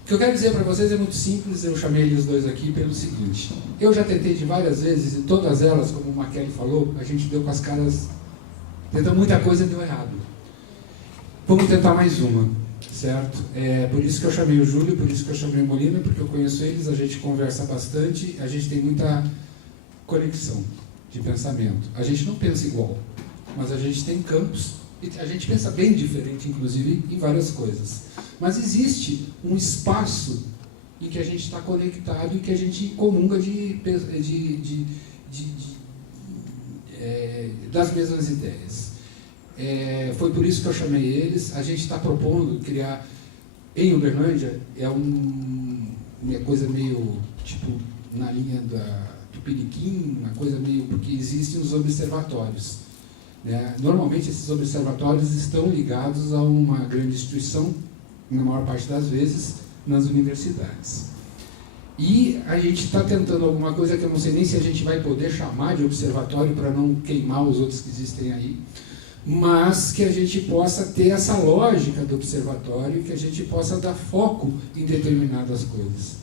O que eu quero dizer para vocês é muito simples, eu chamei eles dois aqui pelo seguinte. Eu já tentei de várias vezes, e todas elas, como o Maquelli falou, a gente deu com as caras, tentou muita coisa e deu errado. Vamos tentar mais uma, certo? Por isso que eu chamei o Júlio, por isso que eu chamei o Molina, porque eu conheço eles, a gente conversa bastante, a gente tem muita conexão de pensamento. A gente não pensa igual, mas a gente tem campos, e a gente pensa bem diferente, inclusive, em várias coisas. Mas existe um espaço em que a gente está conectado e que a gente comunga das mesmas ideias. Foi por isso que eu chamei eles. A gente está propondo criar em Uberlândia, uma coisa meio tipo na linha da Tupiniquim, uma coisa meio, porque existem os observatórios. Normalmente esses observatórios estão ligados a uma grande instituição, na maior parte das vezes, nas universidades. E a gente está tentando alguma coisa que eu não sei nem se a gente vai poder chamar de observatório para não queimar os outros que existem aí, mas que a gente possa ter essa lógica do observatório e que a gente possa dar foco em determinadas coisas.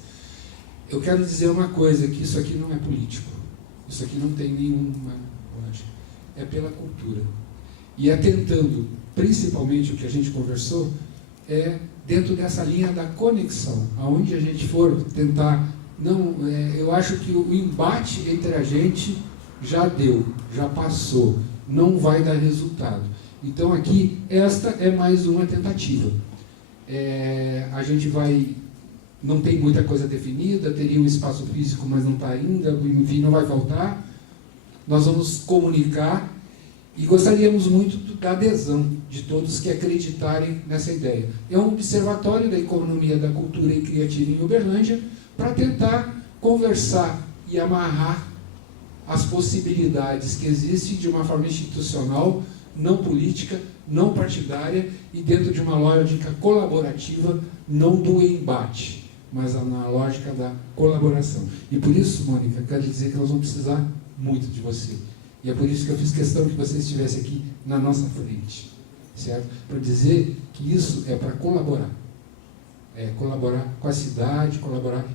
Eu quero dizer uma coisa, que isso aqui não é político, isso aqui não tem nenhuma lógica, é pela cultura. E é tentando, principalmente o que a gente conversou, dentro dessa linha da conexão, aonde a gente for tentar, eu acho que o embate entre a gente já deu, já passou, não vai dar resultado. Então aqui, esta é mais uma tentativa. A gente não tem muita coisa definida, teria um espaço físico, mas não está ainda, enfim, não vai faltar. Nós vamos comunicar e gostaríamos muito da adesão de todos que acreditarem nessa ideia. É um observatório da economia, da cultura e criativa em Uberlândia para tentar conversar e amarrar as possibilidades que existem de uma forma institucional, não política, não partidária e dentro de uma lógica colaborativa, não do embate, mas na lógica da colaboração. E por isso, Mônica, quero dizer que nós vamos precisar muito de você. E é por isso que eu fiz questão que você estivesse aqui na nossa frente, certo? Para dizer que isso é para colaborar. Colaborar com a cidade, colaborar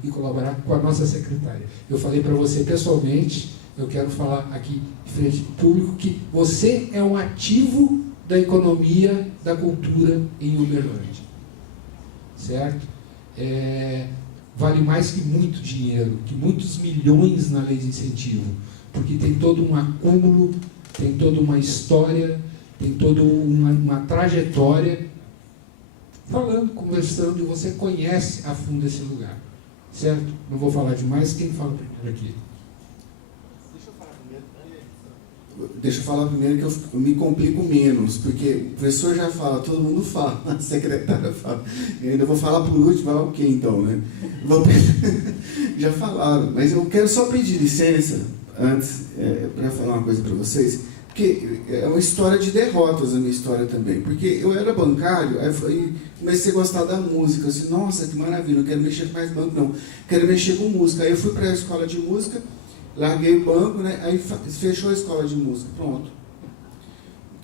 com a nossa secretária. Eu falei para você pessoalmente, eu quero falar aqui em frente ao público, que você é um ativo da economia, da cultura em Uberlândia. Certo? Vale mais que muito dinheiro, que muitos milhões na lei de incentivo. Porque tem todo um acúmulo, tem toda uma história, tem toda uma trajetória, falando, conversando, e você conhece a fundo esse lugar, certo? Não vou falar demais, quem fala primeiro aqui? Deixa eu falar primeiro que eu me complico menos, porque o professor já fala, todo mundo fala, a secretária fala, eu ainda vou falar por último, falar o quê então, né? Já falaram, mas eu quero só pedir licença, antes, para falar uma coisa para vocês, porque é uma história de derrotas a minha história também, porque eu era bancário, aí comecei a gostar da música, assim, nossa, que maravilha, não quero mexer com mais banco não, quero mexer com música, aí eu fui para a escola de música, larguei o banco, né, aí fechou a escola de música, pronto.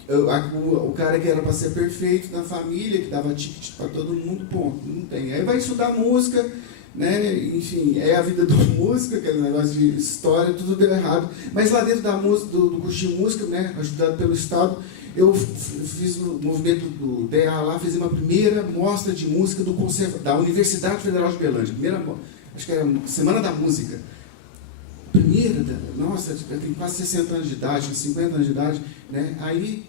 O cara que era para ser perfeito na família, que dava ticket para todo mundo, ponto, não tem, aí vai estudar música, né? Enfim, é a vida do músico, aquele negócio de história, tudo deu errado. Mas lá dentro da música, do curso de música, né, ajudado pelo Estado, eu fiz o movimento do DA lá, fiz uma primeira mostra de música da Universidade Federal de Uberlândia. Acho que era Semana da Música. Nossa, eu tenho quase 60 anos de idade, 50 anos de idade, né? Aí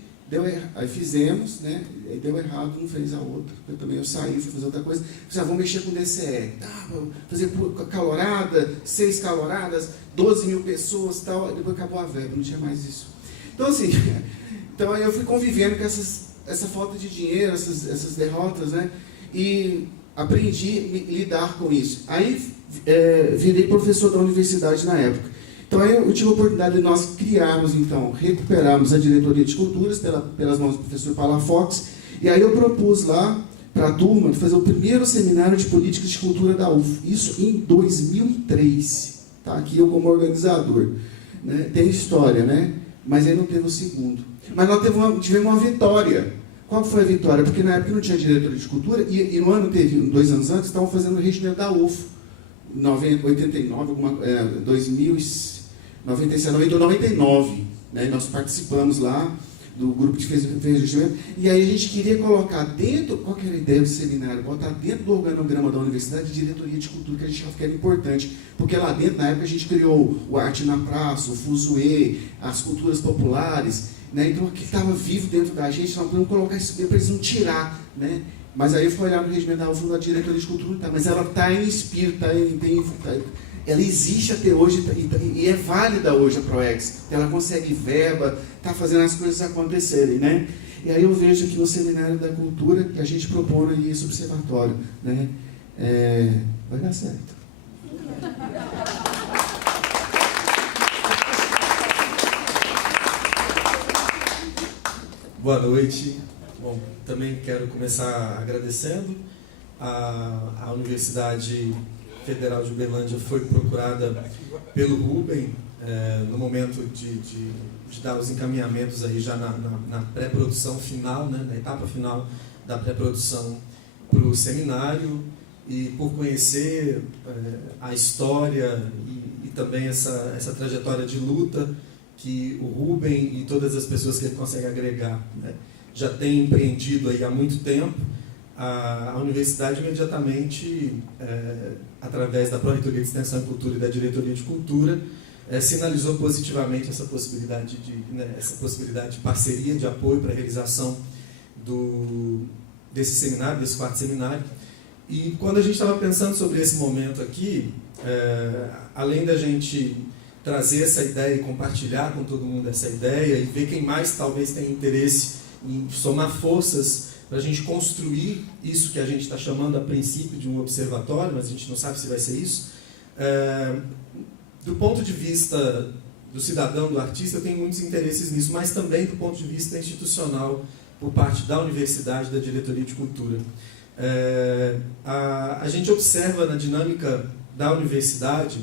fizemos, né? Aí deu errado, não fez a outra. Eu saí, fui fazer outra coisa. Falei, vamos mexer com DCE. Vou fazer calorada, 6 caloradas, 12 mil pessoas e tal. Depois acabou a verba, não tinha mais isso. Então, assim, aí eu fui convivendo com essa falta de dinheiro, essas derrotas, né? E aprendi a lidar com isso. Aí virei professor da universidade na época. Então, aí eu tive a oportunidade de nós criarmos, então, recuperarmos a diretoria de culturas pelas mãos do professor Palafox, e aí eu propus lá para a turma fazer o primeiro seminário de políticas de cultura da UF, isso em 2003, tá? Aqui eu como organizador, né? Tem história, né? mas aí não teve o segundo. Mas nós tivemos uma vitória. Qual foi a vitória? Porque na época não tinha diretoria de cultura, e no ano teve, 2 anos antes, estavam fazendo o regimento da UFO, 89, 2000, 97, 99, né? E nós participamos lá do grupo que fez o regimento, e aí a gente queria colocar dentro, qual que era a ideia do seminário? Botar dentro do organograma da universidade diretoria de cultura, que a gente achava que era importante, porque lá dentro, na época, a gente criou o Arte na Praça, o Fuzuê, as culturas populares, né? Então aquilo estava vivo dentro da gente, nós podemos colocar isso para eles não tirar, né? Mas aí eu fui olhar no regimento da UFO, da diretoria de cultura, tá, mas ela está em espírito, ela existe até hoje e é válida hoje a ProEx. Ela consegue verba, está fazendo as coisas acontecerem, né? E aí eu vejo aqui no Seminário da Cultura que a gente propõe aí esse observatório, né? Vai dar certo. Boa noite. Bom, também quero começar agradecendo. A Universidade Federal de Uberlândia foi procurada pelo Rubem no momento de dar os encaminhamentos aí já na pré-produção final, né, na etapa final da pré-produção para o seminário, e por conhecer a história e também essa trajetória de luta que o Rubem e todas as pessoas que ele consegue agregar, né, já têm empreendido aí há muito tempo, a universidade imediatamente, através da Pró-Reitoria de Extensão e Cultura e da Diretoria de Cultura, sinalizou positivamente essa possibilidade de parceria, de apoio para a realização desse seminário, desse 4º seminário. E quando a gente estava pensando sobre esse momento aqui, além da gente trazer essa ideia e compartilhar com todo mundo essa ideia e ver quem mais talvez tenha interesse em somar forças para a gente construir isso que a gente está chamando a princípio de um observatório, mas a gente não sabe se vai ser isso. Do ponto de vista do cidadão, do artista, eu tenho muitos interesses nisso, mas também do ponto de vista institucional, por parte da universidade, da diretoria de cultura. A gente observa na dinâmica da universidade,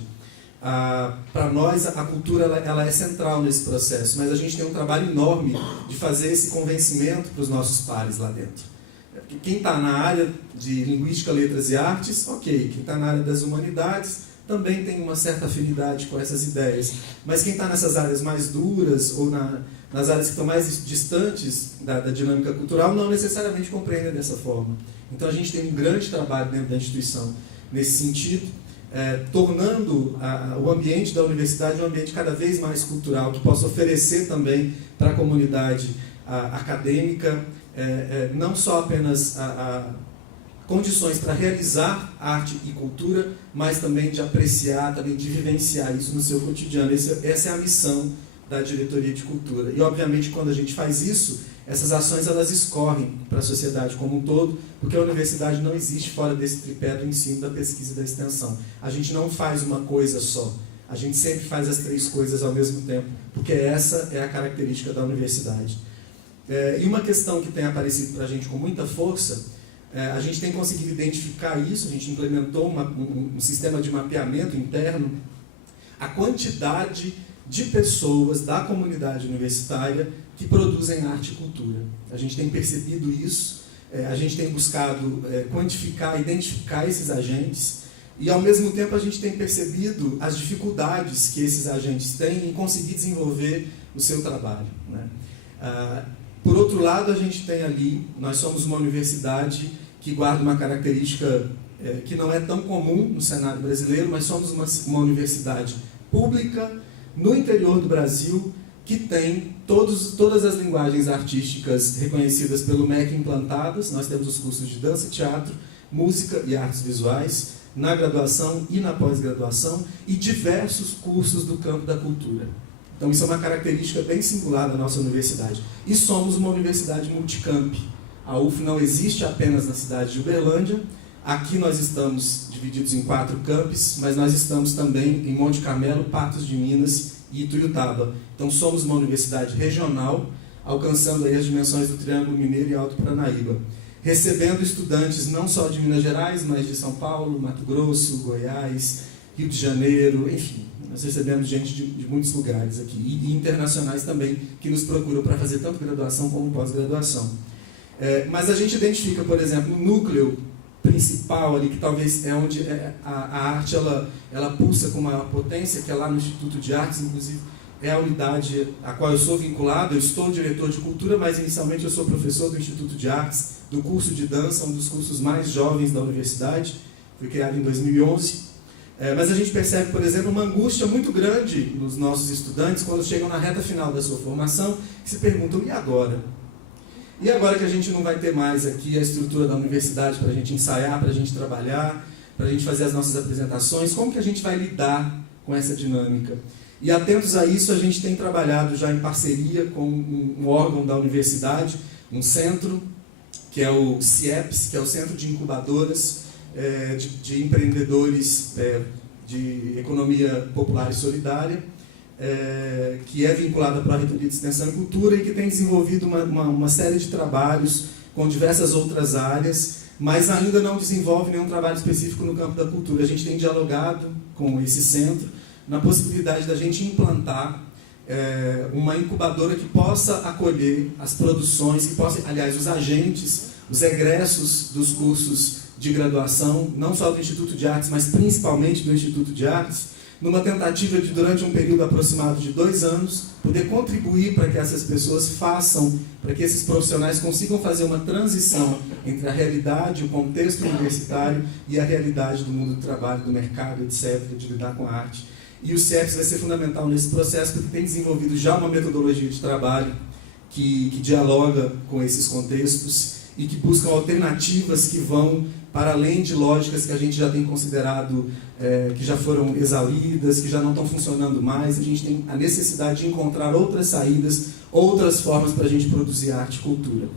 para nós a cultura ela é central nesse processo, mas a gente tem um trabalho enorme de fazer esse convencimento para os nossos pares lá dentro. Porque quem está na área de linguística, letras e artes, ok. Quem está na área das humanidades também tem uma certa afinidade com essas ideias. Mas quem está nessas áreas mais duras ou nas áreas que estão mais distantes da dinâmica cultural não necessariamente compreendem dessa forma. Então a gente tem um grande trabalho dentro da instituição nesse sentido, tornando o ambiente da universidade um ambiente cada vez mais cultural, que possa oferecer também para a comunidade acadêmica, não só apenas condições para realizar arte e cultura, mas também de apreciar, também de vivenciar isso no seu cotidiano. Essa é a missão da diretoria de cultura. E, obviamente, quando a gente faz isso, essas ações elas escorrem para a sociedade como um todo, porque a universidade não existe fora desse tripé do ensino, da pesquisa e da extensão. A gente não faz uma coisa só. A gente sempre faz as 3 coisas ao mesmo tempo, porque essa é a característica da universidade. E uma questão que tem aparecido para a gente com muita força, a gente tem conseguido identificar isso, a gente implementou um sistema de mapeamento interno, a quantidade de pessoas da comunidade universitária que produzem arte e cultura. A gente tem percebido isso, a gente tem buscado quantificar, identificar esses agentes, e ao mesmo tempo a gente tem percebido as dificuldades que esses agentes têm em conseguir desenvolver o seu trabalho, né? Por outro lado, a gente tem ali, nós somos uma universidade que guarda uma característica que não é tão comum no cenário brasileiro, mas somos uma universidade pública no interior do Brasil, que tem todas as linguagens artísticas reconhecidas pelo MEC implantadas. Nós temos os cursos de dança, teatro, música e artes visuais, na graduação e na pós-graduação, e diversos cursos do campo da cultura. Então isso é uma característica bem singular da nossa universidade. E somos uma universidade multicamp. A UF não existe apenas na cidade de Uberlândia. Aqui nós estamos divididos em 4 campos, mas nós estamos também em Monte Carmelo, Patos de Minas e Ituiutaba. Então somos uma universidade regional, alcançando aí as dimensões do Triângulo Mineiro e Alto Paranaíba, recebendo estudantes não só de Minas Gerais, mas de São Paulo, Mato Grosso, Goiás, Rio de Janeiro, enfim. Nós recebemos gente de muitos lugares aqui, e internacionais também, que nos procuram para fazer tanto graduação como pós-graduação. Mas a gente identifica, por exemplo, o núcleo principal ali, que talvez é onde a arte ela pulsa com maior potência, que é lá no Instituto de Artes, inclusive é a unidade a qual eu sou vinculado. Eu estou diretor de cultura, mas inicialmente eu sou professor do Instituto de Artes, do curso de dança, um dos cursos mais jovens da universidade, foi criado em 2011. Mas a gente percebe, por exemplo, uma angústia muito grande nos nossos estudantes quando chegam na reta final da sua formação, que se perguntam, e agora? E agora que a gente não vai ter mais aqui a estrutura da universidade para a gente ensaiar, para a gente trabalhar, para a gente fazer as nossas apresentações, como que a gente vai lidar com essa dinâmica? E atentos a isso, a gente tem trabalhado já em parceria com um órgão da universidade, um centro, que é o CIEPS, que é o Centro de Incubadoras de Empreendedores de Economia Popular e Solidária, que é vinculada para a Reitoria de Extensão e Cultura e que tem desenvolvido uma série de trabalhos com diversas outras áreas, mas ainda não desenvolve nenhum trabalho específico no campo da cultura. A gente tem dialogado com esse centro na possibilidade da gente implantar uma incubadora que possa acolher as produções, que possa, aliás, os agentes, os egressos dos cursos de graduação, não só do Instituto de Artes, mas principalmente do Instituto de Artes, numa tentativa de, durante um período aproximado de 2 anos, poder contribuir para que essas pessoas façam, para que esses profissionais consigam fazer uma transição entre a realidade, o contexto universitário e a realidade do mundo do trabalho, do mercado, etc., de lidar com a arte. E o CIEPS vai ser fundamental nesse processo, porque tem desenvolvido já uma metodologia de trabalho que dialoga com esses contextos e que buscam alternativas que vão para além de lógicas que a gente já tem considerado que já foram exauridas, que já não estão funcionando mais. A gente tem a necessidade de encontrar outras saídas, outras formas para a gente produzir arte e cultura.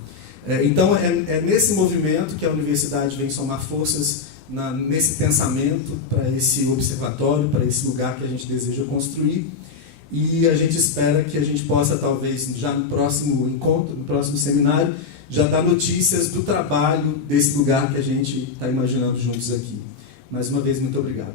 Então, é nesse movimento que a universidade vem somar forças nesse pensamento, para esse observatório, para esse lugar que a gente deseja construir. E a gente espera que a gente possa, talvez, já no próximo encontro, no próximo seminário, já dar notícias do trabalho desse lugar que a gente está imaginando juntos aqui. Mais uma vez, muito obrigado.